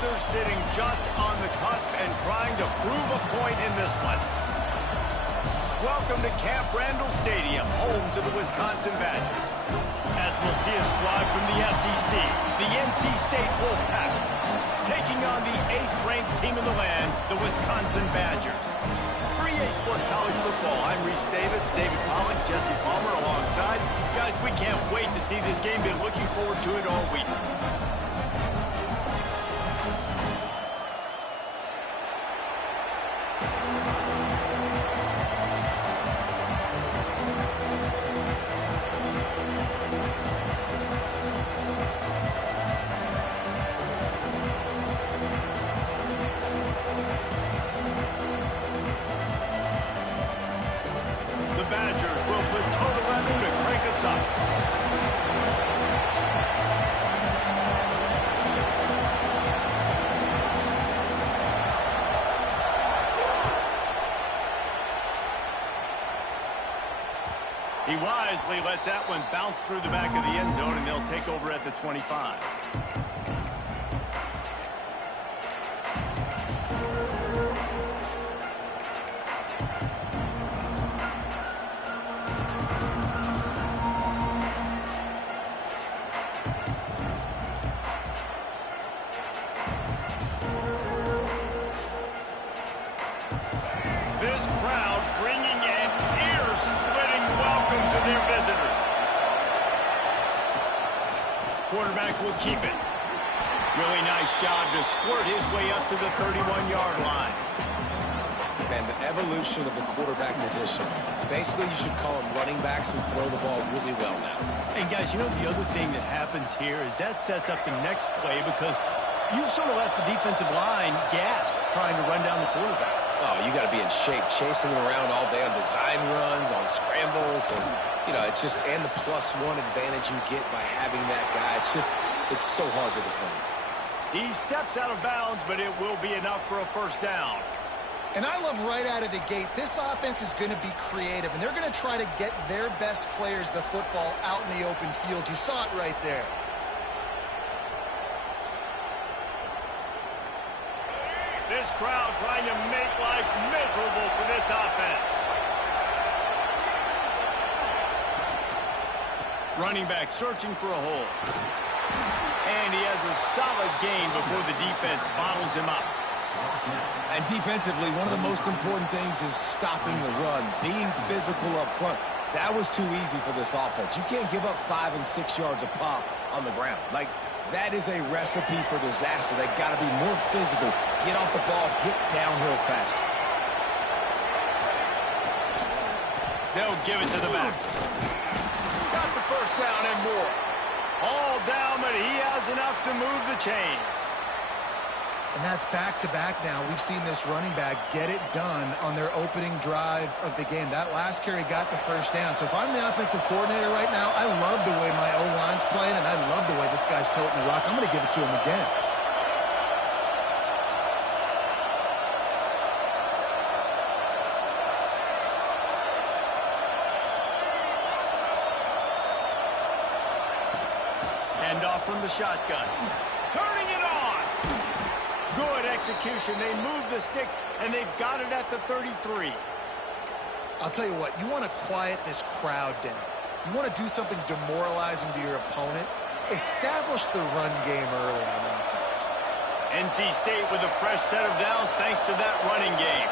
Others sitting just on the cusp and trying to prove a point in this one. Welcome to Camp Randall Stadium, home to the Wisconsin Badgers. As we'll see a squad from the SEC, the NC State Wolfpack, taking on the 8th-ranked team in the land, the Wisconsin Badgers. For EA Sports College Football, I'm Reese Davis, David Pollack, Jesse Palmer alongside. Guys, we can't wait to see this game. Been looking forward to it all week. Badgers will put total weather to crank us up. He wisely lets that one bounce through the back of the end zone, and they'll take over at the 25. This crowd bringing an ear-splitting welcome to their visitors. Quarterback will keep it. Really nice job to squirt his way up to the 31-yard line. And the evolution of the quarterback position. Basically, you should call them running backs who throw the ball really well now. And guys, you know, the other thing that happens here is that sets up the next play because you've sort of left the defensive line gassed trying to run down the quarterback. Oh, you got to be in shape, chasing him around all day on design runs, on scrambles, and, you know, it's just, and the +1 advantage you get by having that guy. It's so hard to defend. He steps out of bounds, but it will be enough for a first down. And I love right out of the gate, this offense is going to be creative, and they're going to try to get their best players the football out in the open field. You saw it right there. This crowd trying to make life miserable for this offense. Running back searching for a hole. And he has a solid gain before the defense bottles him up. And defensively, one of the most important things is stopping the run, being physical up front. That was too easy for this offense. You can't give up 5 and 6 yards a pop on the ground. Like, that is a recipe for disaster. They've got to be more physical, get off the ball, get downhill faster. They'll give it to the back. Got the first down and more. All down, but he has enough to move the chains. And that's back-to-back now. We've seen this running back get it done on their opening drive of the game. That last carry got the first down. So if I'm the offensive coordinator right now, I love the way my O-line's playing, and I love the way this guy's toting the rock. I'm going to give it to him again. Hand off from the shotgun. Turning it on. Good execution. They move the sticks, and they've got it at the 33. I'll tell you what, you want to quiet this crowd down. You want to do something demoralizing to your opponent. Establish the run game early on offense. NC State with a fresh set of downs thanks to that running game.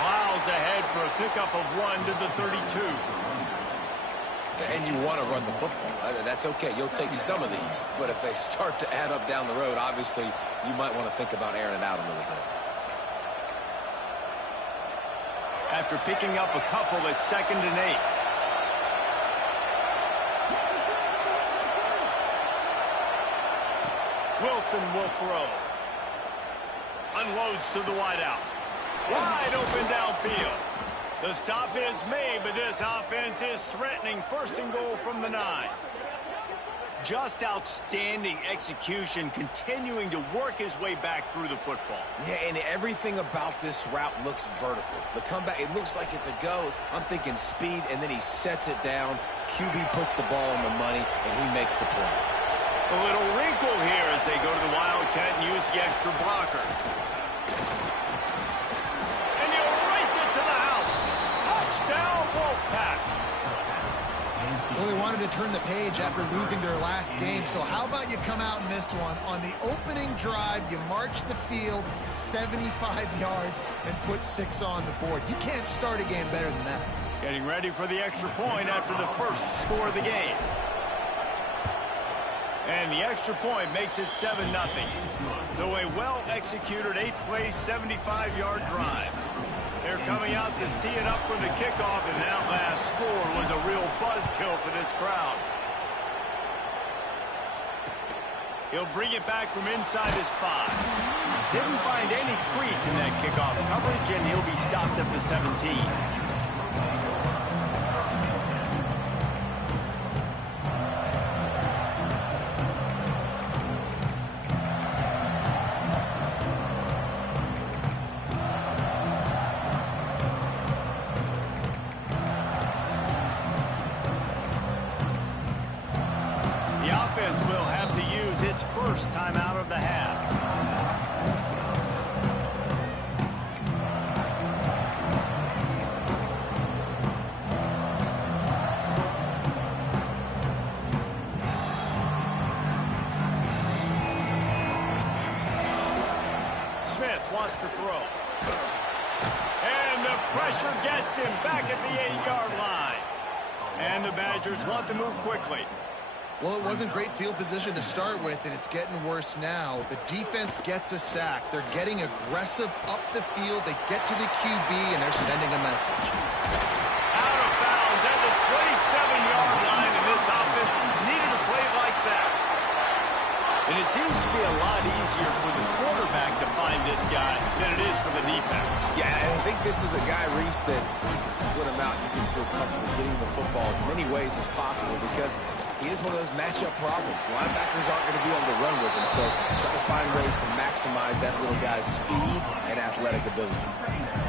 Miles ahead for a pickup of 1 to the 32. And you want to run the football. That's okay. You'll take some of these. But if they start to add up down the road, obviously, you might want to think about airing it out a little bit. After picking up a couple, it's 2nd and 8. Wilson will throw. Unloads to the wideout. Wide open downfield. The stop is made, but this offense is threatening 1st and goal from the 9. Just outstanding execution, continuing to work his way back through the football. Yeah, and everything about this route looks vertical. The comeback, it looks like it's a go. I'm thinking speed, and then he sets it down. QB puts the ball on the money, and he makes the play. A little wrinkle here as they go to the Wildcat and use the extra blocker. And he'll race it to the house. Touchdown, Wolfpack. Well, they wanted to turn the page after losing their last game, so how about you come out in this one? On the opening drive, you march the field 75 yards and put 6 on the board. You can't start a game better than that. Getting ready for the extra point after the first score of the game. And the extra point makes it 7-0. So a well-executed 8-play, 75-yard drive. They're coming out to tee it up for the kickoff, and that last score was a real buzzkill for this crowd. He'll bring it back from inside his 5. Didn't find any crease in that kickoff coverage, and he'll be stopped at the 17. First time out of the half. Smith wants to throw. And the pressure gets him back at the 8-yard line. And the Badgers want to move quickly. Well, it wasn't great field position to start with, and it's getting worse now. The defense gets a sack. They're getting aggressive up the field. They get to the QB, and they're sending a message. Out of bounds at the 27-yard line, and this offense needed a play like that. And it seems to be a lot easier for the quarterback to find this guy than it is for the defense. Yeah, and I think this is a guy, Reese, that you can split him out. You can feel comfortable getting the football as many ways as possible because he is one of those matchup problems. Linebackers aren't going to be able to run with him, so try to find ways to maximize that little guy's speed and athletic ability.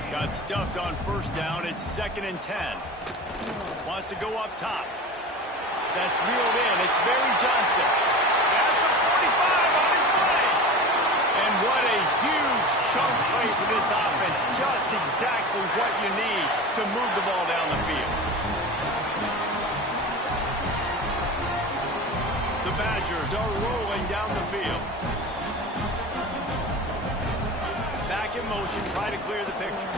Got stuffed on first down. It's 2nd and 10. Wants to go up top. That's reeled in. It's Barry Johnson. At the 45 on his way. And what a huge chunk play for this offense. Just exactly what you need to move the ball down the field. The Badgers are rolling down the field. Back in motion, try to clear the picture.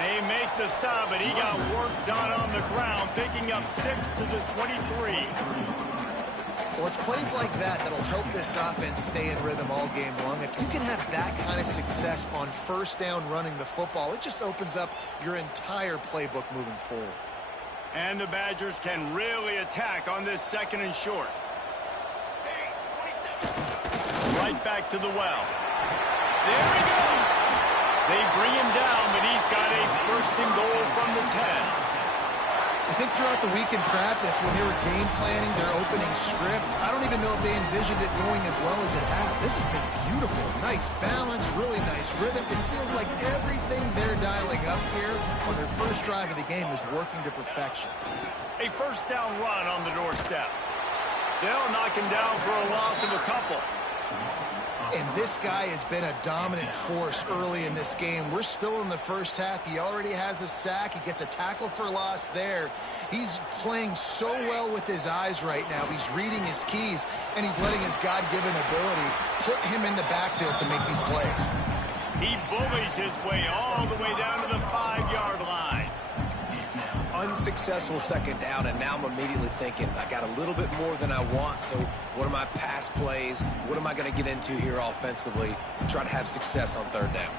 They make the stop, but he got work done on the ground, picking up 6 to the 23. Well, it's plays like that that'll help this offense stay in rhythm all game long. If you can have that kind of success on first down running the football, it just opens up your entire playbook moving forward. And the Badgers can really attack on this 2nd and short. Right back to the well. There he goes. They bring him down, but he's got a 1st and goal from the 10. I think throughout the week in practice, when they were game planning their opening script, I don't even know if they envisioned it going as well as it has. This has been beautiful. Nice balance, really nice rhythm. It feels like everything they're dialing up here on their first drive of the game is working to perfection. A first down run on the doorstep. They'll knock him down for a loss of a couple. And this guy has been a dominant force early in this game. We're still in the first half. He already has a sack. He gets a tackle for loss there. He's playing so well with his eyes right now. He's reading his keys, and he's letting his God-given ability put him in the backfield to make these plays. He bullies his way all the way down to the 5-yard line. Unsuccessful 2nd down, and now I'm immediately thinking, I got a little bit more than I want, so what are my pass plays? What am I going to get into here offensively to try to have success on 3rd down?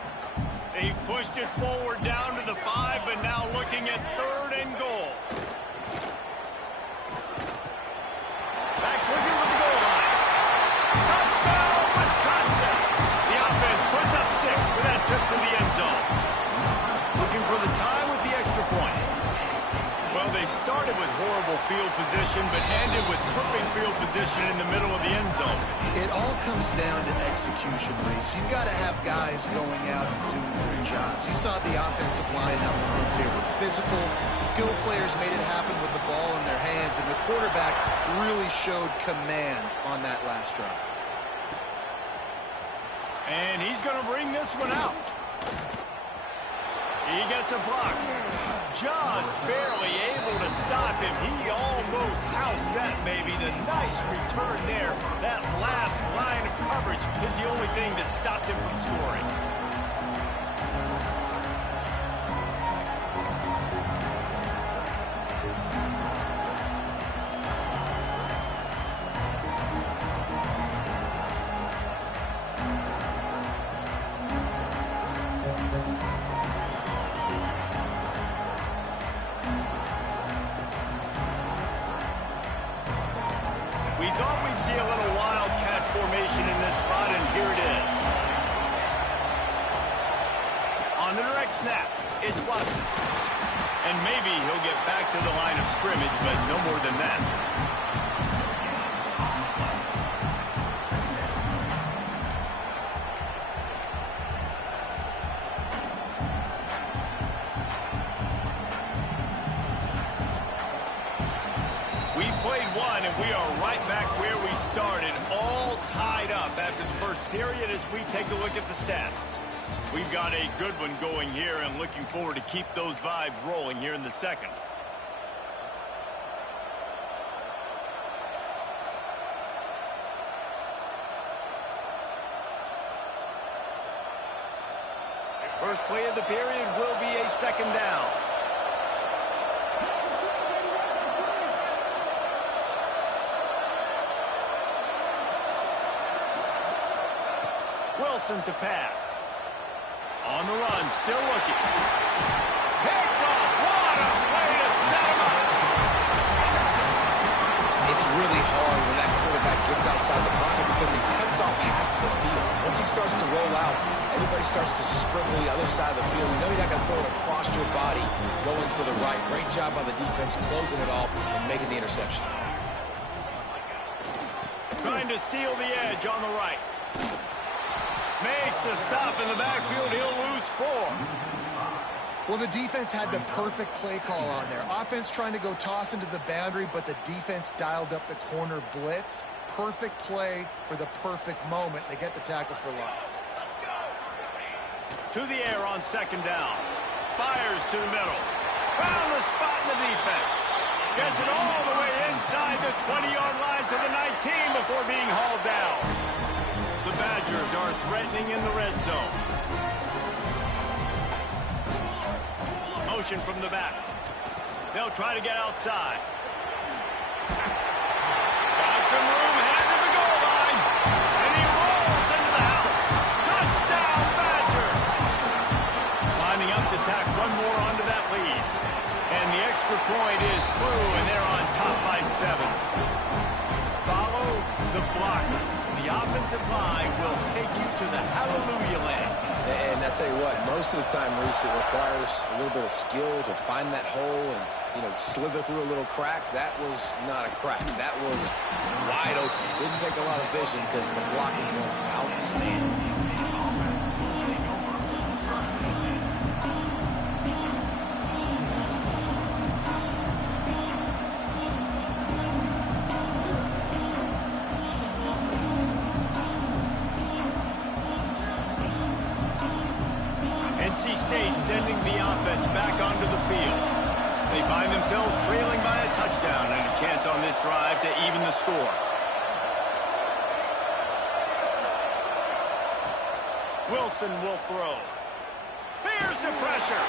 They've pushed it forward down to the 5, but now looking at 3rd and goal. Backs looking for the goal line. Touchdown, Wisconsin! The offense puts up 6 with that trip to the end zone. Looking for the tie with the extra point. Well, they started with horrible field position, but ended with perfect field position in the middle of the end zone. It all comes down to execution, Reese. You've got to have guys going out and doing their jobs. You saw the offensive line out front. They were physical. Skilled players made it happen with the ball in their hands, and the quarterback really showed command on that last drive. And he's going to bring this one out. He gets a block. Just barely able to stop him. He almost housed that, baby. The nice return there. That last line of coverage is the only thing that stopped him from scoring. We thought we'd see a little wildcat formation in this spot, and here it is. On the direct snap, it's Watson. And maybe he'll get back to the line of scrimmage, but no more than that. We've played one, and we are right back where we started, all tied up after the first period as we take a look at the stats. We've got a good one going here and looking forward to keep those vibes rolling here in the second. First play of the period will be a second down. Wilson to pass. On the run, still looking. Picked off. What a way to set him up. It's really hard when that quarterback gets outside the pocket because it cuts off half the field. Once he starts to roll out, everybody starts to sprinkle the other side of the field. You know you're not going to throw it across your body going to the right. Great job by the defense closing it off and making the interception. Trying to seal the edge on the right. Makes a stop in the backfield. He'll lose 4. Well, the defense had the perfect play call on there. Offense trying to go toss into the boundary, but the defense dialed up the corner blitz. Perfect play for the perfect moment. They get the tackle for loss. To the air on second down. Fires to the middle. Found the spot in the defense. Gets it all the way inside the 20-yard line to the 19 before being hauled down. The Badgers are threatening in the red zone. Motion from the back. They'll try to get outside. Got some room, headed to the goal line. And he rolls into the house. Touchdown, Badger. Lining up to tack one more onto that lead. And the extra point is true, and they're on top by 7. Follow the blockers. The offensive line will take you to the hallelujah land. And I tell you what, most of the time, Reese, it requires a little bit of skill to find that hole and, slither through a little crack. That was not a crack. That was wide open. Didn't take a lot of vision because the blocking was outstanding. NC State sending the offense back onto the field. They find themselves trailing by a touchdown and a chance on this drive to even the score. Wilson will throw. Here's the pressure.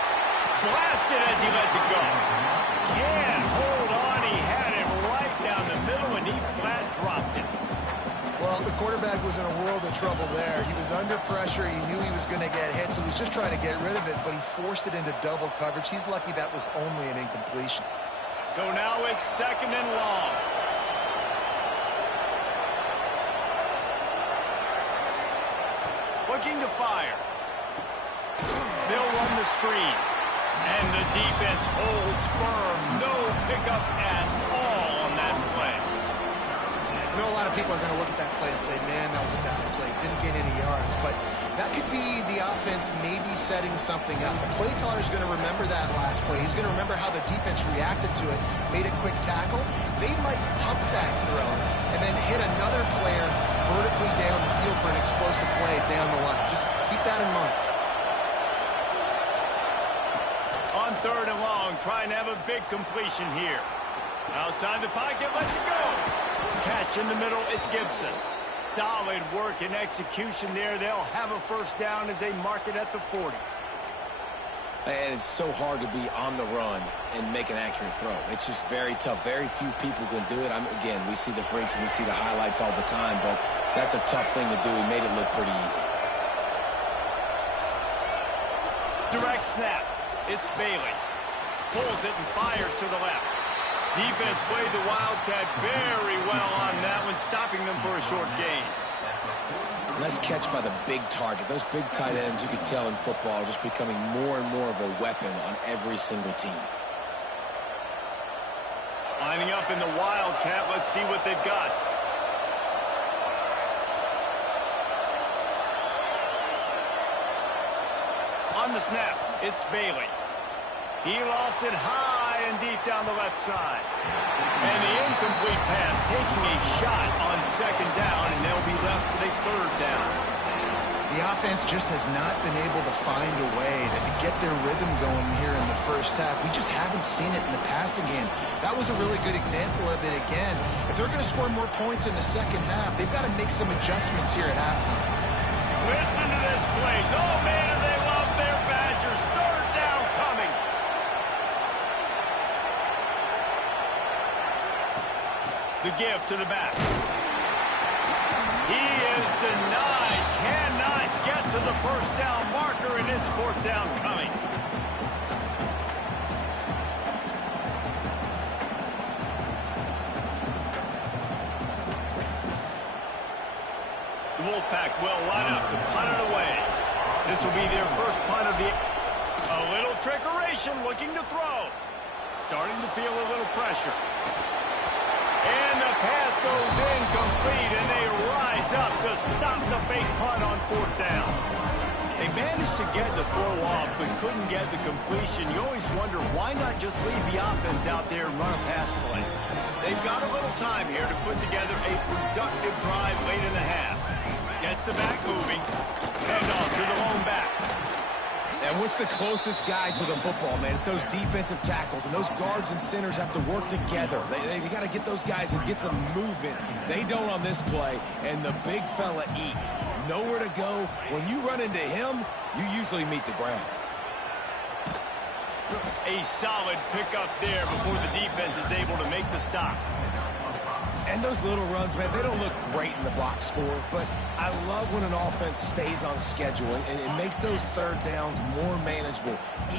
Blasted as he lets it go. Can't hold on. He had it right down the middle and he flat dropped it. Well, the quarterback was in a world of trouble there. He was under pressure. He knew he was going to get hit, so he was just trying to get rid of it, but he forced it into double coverage. He's lucky that was only an incompletion. So now it's second and long. Looking to fire. They'll run the screen. And the defense holds firm. No pickup at all on that play. I know a lot of people are going to look at that play and say, man, that was a bad play. Didn't get any yards. But that could be the offense maybe setting something up. The play caller is going to remember that last play. He's going to remember how the defense reacted to it, made a quick tackle. They might pump that throw and then hit another player vertically down the field for an explosive play down the line. Just keep that in mind. On 3rd and long, trying to have a big completion here. Outside the pocket, lets it go. Catch in the middle, it's Gibson. Solid work and execution there. They'll have a first down as they mark it at the 40. And it's so hard to be on the run and make an accurate throw. It's just very tough. Very few people can do it. Again, we see the freaks and we see the highlights all the time, but that's a tough thing to do. He made it look pretty easy. Direct snap. It's Bailey. Pulls it and fires to the left. Defense played the Wildcat very well on that one, stopping them for a short gain. Nice catch by the big target. Those big tight ends, you can tell in football, are just becoming more and more of a weapon on every single team. Lining up in the Wildcat. Let's see what they've got. On the snap, it's Bailey. He lost it high and deep down the left side. And the incomplete pass taking a shot on 2nd down, and they'll be left with a 3rd down. The offense just has not been able to find a way to get their rhythm going here in the first half. We just haven't seen it in the passing game. That was a really good example of it again. If they're going to score more points in the second half, they've got to make some adjustments here at halftime. Listen to this place. Oh, man, and they love their Badgers. 3rd down coming. The give to the back. He is denied. Cannot get to the first down marker, and it's 4th down coming. The Wolfpack will line up to punt it away. This will be their first punt of the... A little trickeration, looking to throw. Starting to feel a little pressure. And the pass goes incomplete, and they rise up to stop the fake punt on 4th down. They managed to get the throw off, but couldn't get the completion. You always wonder, why not just leave the offense out there and run a pass play? They've got a little time here to put together a productive drive late in the half. Gets the back moving. Hand off to the lone back. And what's the closest guy to the football, man? It's those defensive tackles, and those guards and centers have to work together. They got to get those guys and get some movement. They don't on this play, and the big fella eats. Nowhere to go. When you run into him, you usually meet the ground. A solid pickup there before the defense is able to make the stop. And those little runs, man, they don't look great in the box score, but I love when an offense stays on schedule, and it makes those 3rd downs more manageable,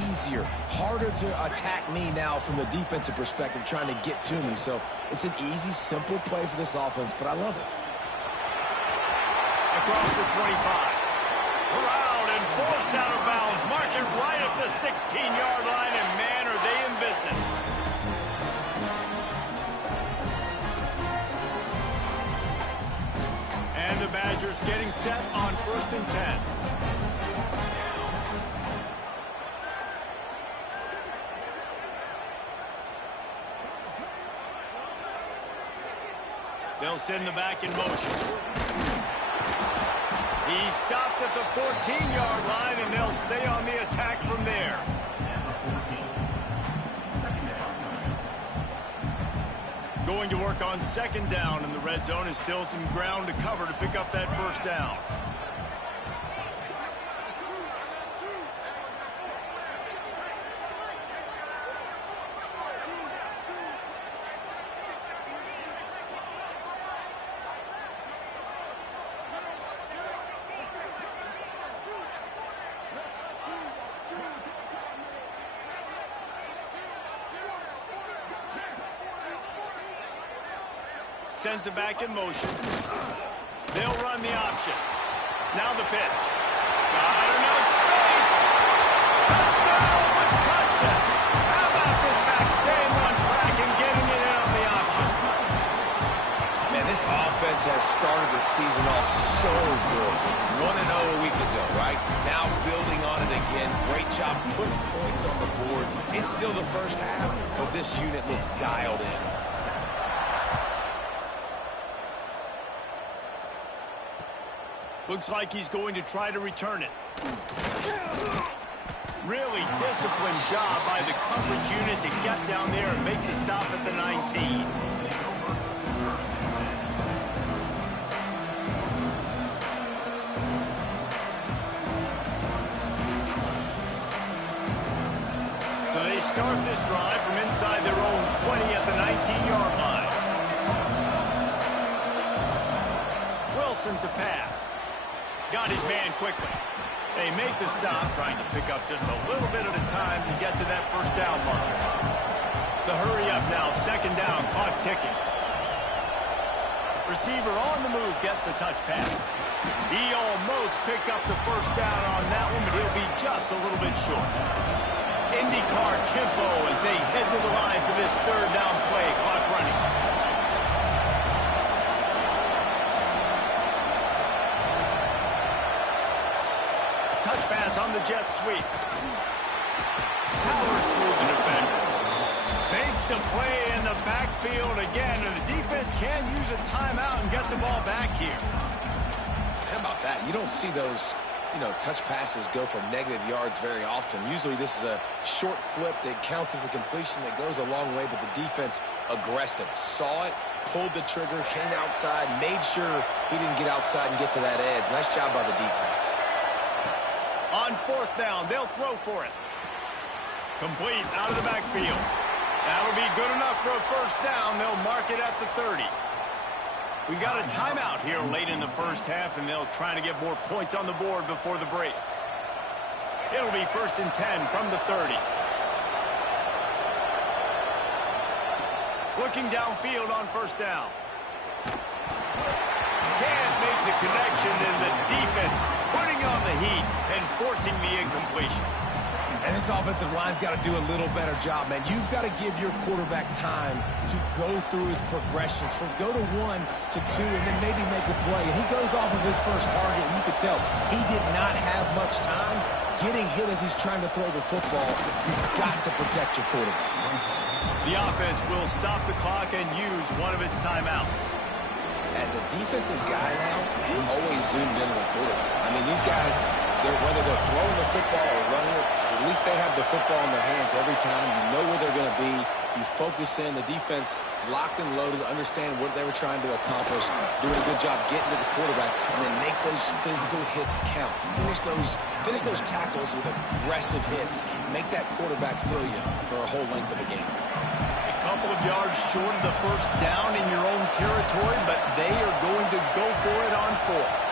easier, harder to attack me now from the defensive perspective, trying to get to me. So it's an easy, simple play for this offense, but I love it. Across the 25. Around and forced out of bounds. Mark it right at the 16-yard line, and man, are they in business. And the Badgers getting set on 1st and 10. They'll send the back in motion. He stopped at the 14-yard line, and they'll stay on the attack from there. Going to work on 2nd down in the red zone. Is still some ground to cover to pick up that first down. Sends it back in motion. They'll run the option. Now the pitch. Got enough space. Touchdown, Wisconsin! defense has started the season off so good. 1-0 a week ago, right? Now building on it again. Great job putting points on the board. It's still the first half, but this unit looks dialed in. Looks like he's going to try to return it. Really disciplined job by the coverage unit to get down there and make the stop at the 19. So they start this drive from inside their own 20 at the 19-yard line. Wilson to pass. Got his man quickly. They make the stop, trying to pick up just a little bit at a time to get to that first down mark. The hurry up now, second down, clock ticking. Receiver on the move gets the touch pass. He almost picked up the first down on that one, but he'll be just a little bit short. IndyCar tempo as they head to the line for this third down play, clock running. Touch pass on the jet sweep. Powers through the defender. Makes the play in the backfield again, and the defense can use a timeout and get the ball back here. How about that? You don't see those, touch passes go for negative yards very often. Usually this is a short flip that counts as a completion that goes a long way, but the defense aggressive. Saw it, pulled the trigger, came outside, made sure he didn't get outside and get to that edge. Nice job by the defense. On fourth down, they'll throw for it. Complete out of the backfield. That'll be good enough for a first down. They'll mark it at the 30. We got a timeout here late in the first half, and they'll try to get more points on the board before the break. It'll be 1st and 10 from the 30. Looking downfield on first down. Can't make the connection, and the defense putting on the heat and forcing the incompletion. And this offensive line's got to do a little better job, man. You've got to give your quarterback time to go through his progressions from go to 1 to 2 and then maybe make a play. And he goes off of his first target, and you could tell he did not have much time getting hit as he's trying to throw the football. You've got to protect your quarterback. The offense will stop the clock and use one of its timeouts. As a defensive guy now, you're always zoomed in on the quarterback. I mean, these guys, whether they're throwing the football or running it, at least they have the football in their hands every time. You know where they're going to be. You focus in. The defense locked and loaded, understand what they were trying to accomplish, doing a good job getting to the quarterback, and then make those physical hits count. Finish those tackles with aggressive hits. Make that quarterback feel you for a whole length of a game. A couple of yards short of the first down in your own territory, but they are going to go for it on 4th.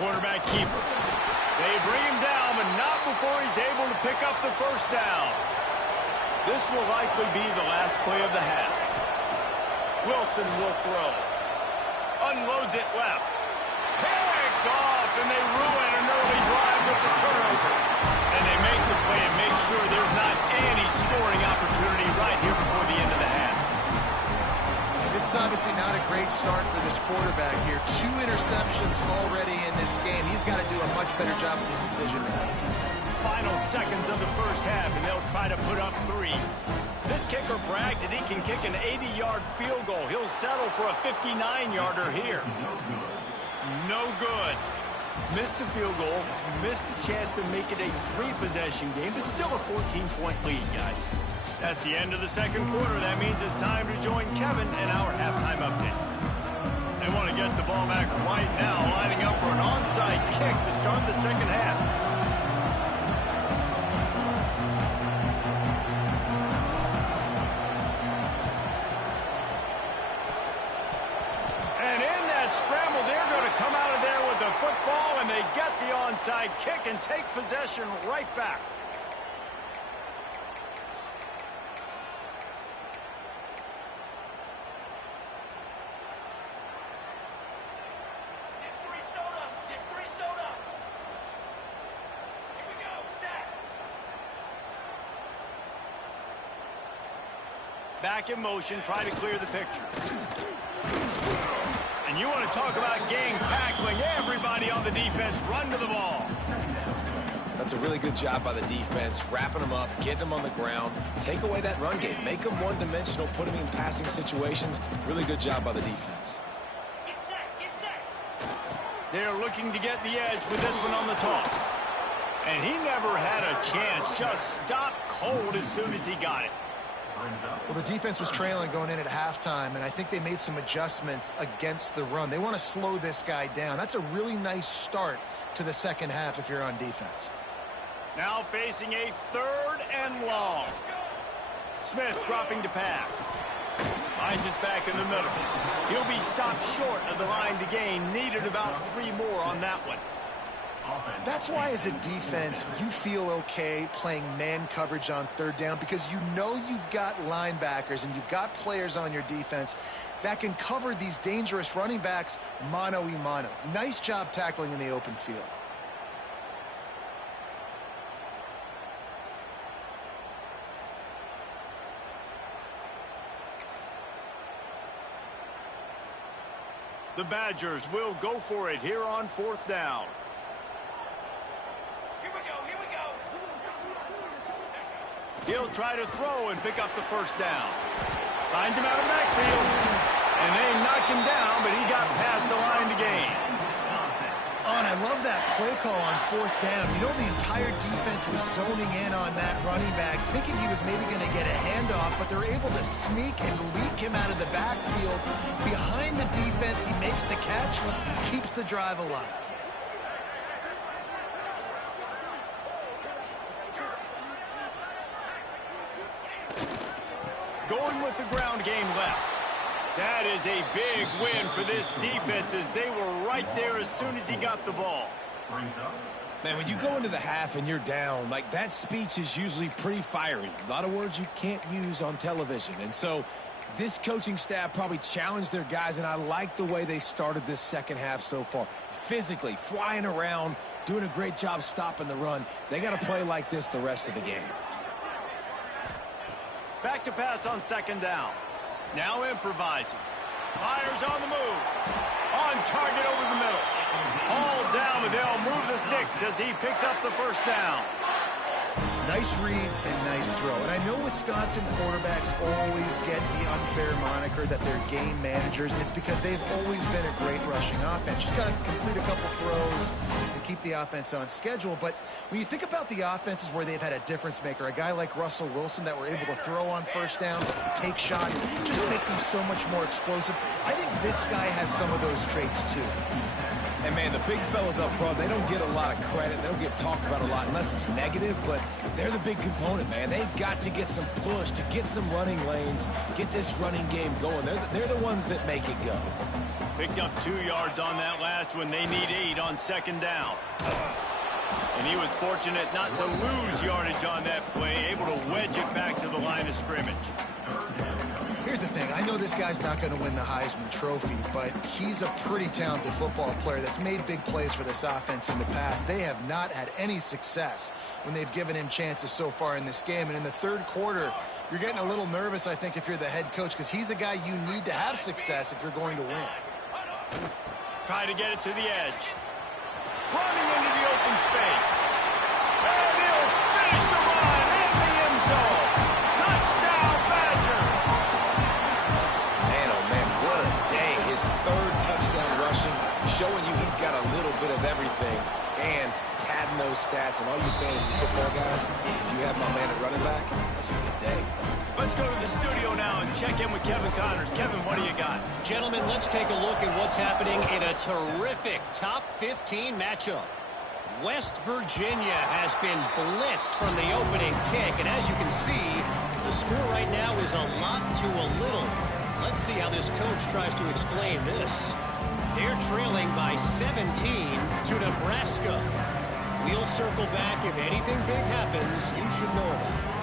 Quarterback keeper. They bring him down, but not before he's able to pick up the first down. This will likely be the last play of the half. Wilson will throw. Unloads it left. Picked off, and they ruin an early drive with the turnover. And they make the play and make sure there's not any scoring opportunity right here before the end of the half. This is obviously not a great start for this quarterback here. 2 interceptions already in this game. He's got to do a much better job with his decision making. Final seconds of the first half, and they'll try to put up 3. This kicker bragged that he can kick an 80-yard field goal. He'll settle for a 59-yarder here. No good. Missed the field goal, missed the chance to make it a 3-possession game, but still a 14-point lead, guys. That's the end of the second quarter. That means it's time to join Kevin and our halftime update. They want to get the ball back right now, lining up for an onside kick to start the second half. And in that scramble, they're going to come out of there with the football, and they get the onside kick and take possession right back. Back in motion, try to clear the picture. And you want to talk about gang tackling. Everybody on the defense run to the ball. That's a really good job by the defense, wrapping them up, getting them on the ground, take away that run game, make them one-dimensional, put them in passing situations. Really good job by the defense. They're looking to get the edge with this one on the toss. And he never had a chance, just stopped cold as soon as he got it. Well, the defense was trailing going in at halftime, and I think they made some adjustments against the run. They want to slow this guy down. That's a really nice start to the second half if you're on defense. Now facing a 3rd and long. Smith dropping to pass. Finds his back in the middle. He'll be stopped short of the line to gain. Needed about 3 more on that one. That's why as a defense you feel okay playing man coverage on 3rd down, because you know you've got linebackers and you've got players on your defense that can cover these dangerous running backs mano-a-mano. Nice job tackling in the open field. The Badgers will go for it here on 4th down. He'll try to throw and pick up the 1st down. Finds him out of backfield. And they knock him down, but he got past the line to gain. Oh, and I love that play call on 4th down. You know, the entire defense was zoning in on that running back, thinking he was maybe going to get a handoff, but they're able to sneak and leak him out of the backfield. Behind the defense, he makes the catch, keeps the drive alive. Going with the ground game left. That is a big win for this defense as they were right there as soon as he got the ball. Man, when you go into the half and you're down, like, that speech is usually pretty fiery. A lot of words you can't use on television. And so this coaching staff probably challenged their guys, and I like the way they started this second half so far. Physically, flying around, doing a great job stopping the run. They got to play like this the rest of the game. Back to pass on 2nd down. Now improvising. Fires on the move. On target over the middle. All down, and they'll move the sticks as he picks up the 1st down. Nice read and nice throw. And I know Wisconsin quarterbacks always get the unfair moniker that they're game managers. It's because they've always been a great rushing offense. Just got to complete a couple throws and keep the offense on schedule. But when you think about the offenses where they've had a difference maker, a guy like Russell Wilson that were able to throw on 1st down, take shots, just make them so much more explosive. I think this guy has some of those traits too. And, man, the big fellas up front, they don't get a lot of credit. They don't get talked about a lot unless it's negative, but they're the big component, man. They've got to get some push, to get some running lanes, get this running game going. They're the ones that make it go. Picked up 2 yards on that last one. They need 8 on 2nd down. And he was fortunate not to lose yardage on that play, able to wedge it back to the line of scrimmage. Here's the thing. I know this guy's not going to win the Heisman Trophy, but he's a pretty talented football player that's made big plays for this offense in the past. They have not had any success when they've given him chances so far in this game. And in the 3rd quarter, you're getting a little nervous, I think, if you're the head coach, because he's a guy you need to have success if you're going to win. Try to get it to the edge. Running into the open space. And he'll finish the run in the end zone. Touchdown, Badger. Man, oh, man, what a day. His 3rd touchdown rushing, showing you he's got a little bit of everything. And padding those stats. And all you fantasy football guys, if you have my man at running back, it's a good day. Let's go to the studio now and check in with Kevin Connors. Kevin, what do you got? Gentlemen, let's take a look at what's happening in a terrific top 15 matchup. West Virginia has been blitzed from the opening kick, and as you can see, the score right now is a lot to a little. Let's see how this coach tries to explain this. They're trailing by 17 to Nebraska. We'll circle back if anything big happens you should know about.